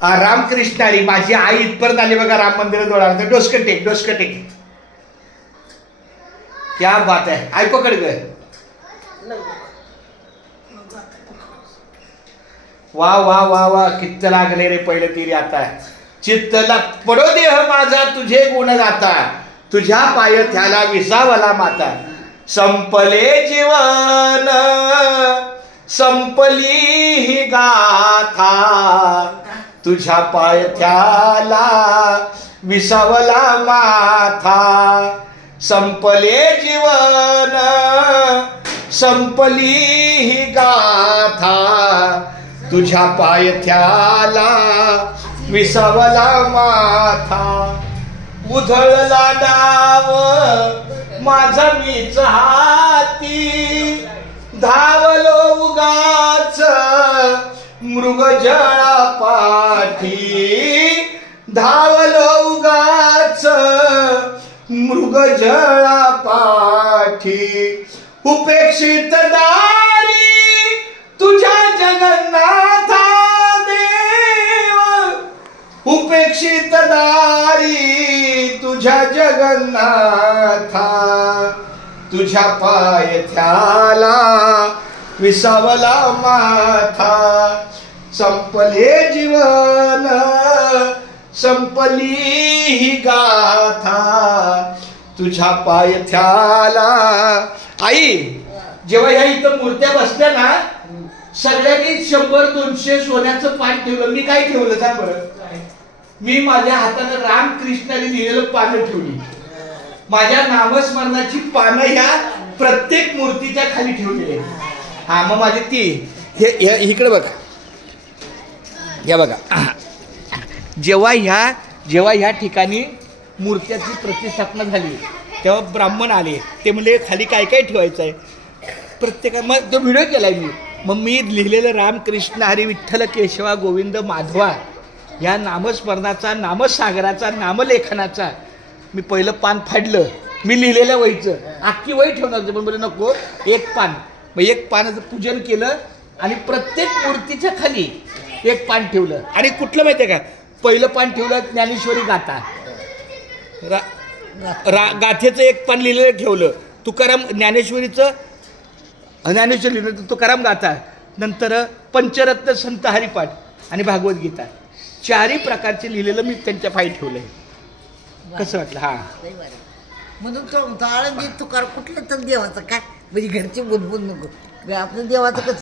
रामकृष्णारी माझी आई इथपर्यंत आली बघा राम मंदिराजवळ. डोसकं टेक, डोसकं टेक. क्या बात आहे. आई पकड ग. वा वा वा वा. कित्त लागले रे पहिलं तीर आता. चित्तला पडो देह माझा तुझे गुण गाता, तुझ्या पायथ्याला विसावला माता. संपले जीवन संपली ही गाथा, तुझ्या पायथ्याला विसावला माथा. संपले जीवन संपली ही गाथा, तुझ्या पायथ्याला विसावला माथा. उधळला डाव माझा मीच हाती, धावलो उगाच मृगजळा पाठी. धावलो उगाच मृगजळा पाठी. उपेक्षित दारी तुझ्या जगन्नाथा देव, उपेक्षित दारी तुझ्या जगन्नाथा. तुझ्या पायथ्याला विसावला माथा. संपले जीवन संपली ही गाथा, तुझ्या पायथ्याला. आई जेव्हा ह्या इथं मूर्त्या बसल्या ना, सगळ्यांनी 100-200 सोन्याचं पान ठेवलं. मी काय ठेवलं सांग बरं. मी माझ्या हाताने रामकृष्णाने लिहिलेलं पानं ठेवली. माझ्या नामस्मरणाची पानं ह्या प्रत्येक मूर्तीच्या खाली ठेवलेली. हा मग माझी ती हे इकडे बघा. हे बघा. जेव्हा ह्या ठिकाणी मूर्त्याची प्रतिष्ठापना झाली तेव्हा ब्राह्मण आले. ते म्हणले खाली काय काय ठेवायचं आहे प्रत्येका. मग तो व्हिडिओ केलाय मी. मग मी लिहिलेलं रामकृष्ण हरी विठ्ठल केशवा गोविंद माधवा या नामस्मरणाचा, नामसागराचा, नामलेखनाचा मी पहिलं पान फाडलं. मी लिहिलेल्या वहीचं अख्खी वही ठेवणार होते, पण बोले नको, एक पान. मग एक पानाचं पूजन केलं आणि प्रत्येक मूर्तीच्या खाली एक पान ठेवलं. आणि कुठलं माहिती आहे का, पहिलं पान ठेवलं ज्ञानेश्वरी गाथा, गाथेचं एक पान लिहिलेलं ठेवलं. तुकाराम ज्ञानेश्वरीचं ज्ञानेश्वरी लिहिलं, तुकाराम गाथा. नंतर पंचरत्न संत हरिपाठ आणि भागवद्गीता. 4ही प्रकारचे लिहिलेलं मी त्यांच्या पायी ठेवलंय. कसं वाटलं. हा म्हणून तो आळंदी तुकार कुठलं तर देवाचं काय म्हणजे घरची बोलबोल नको. आपलं देवाचं कसं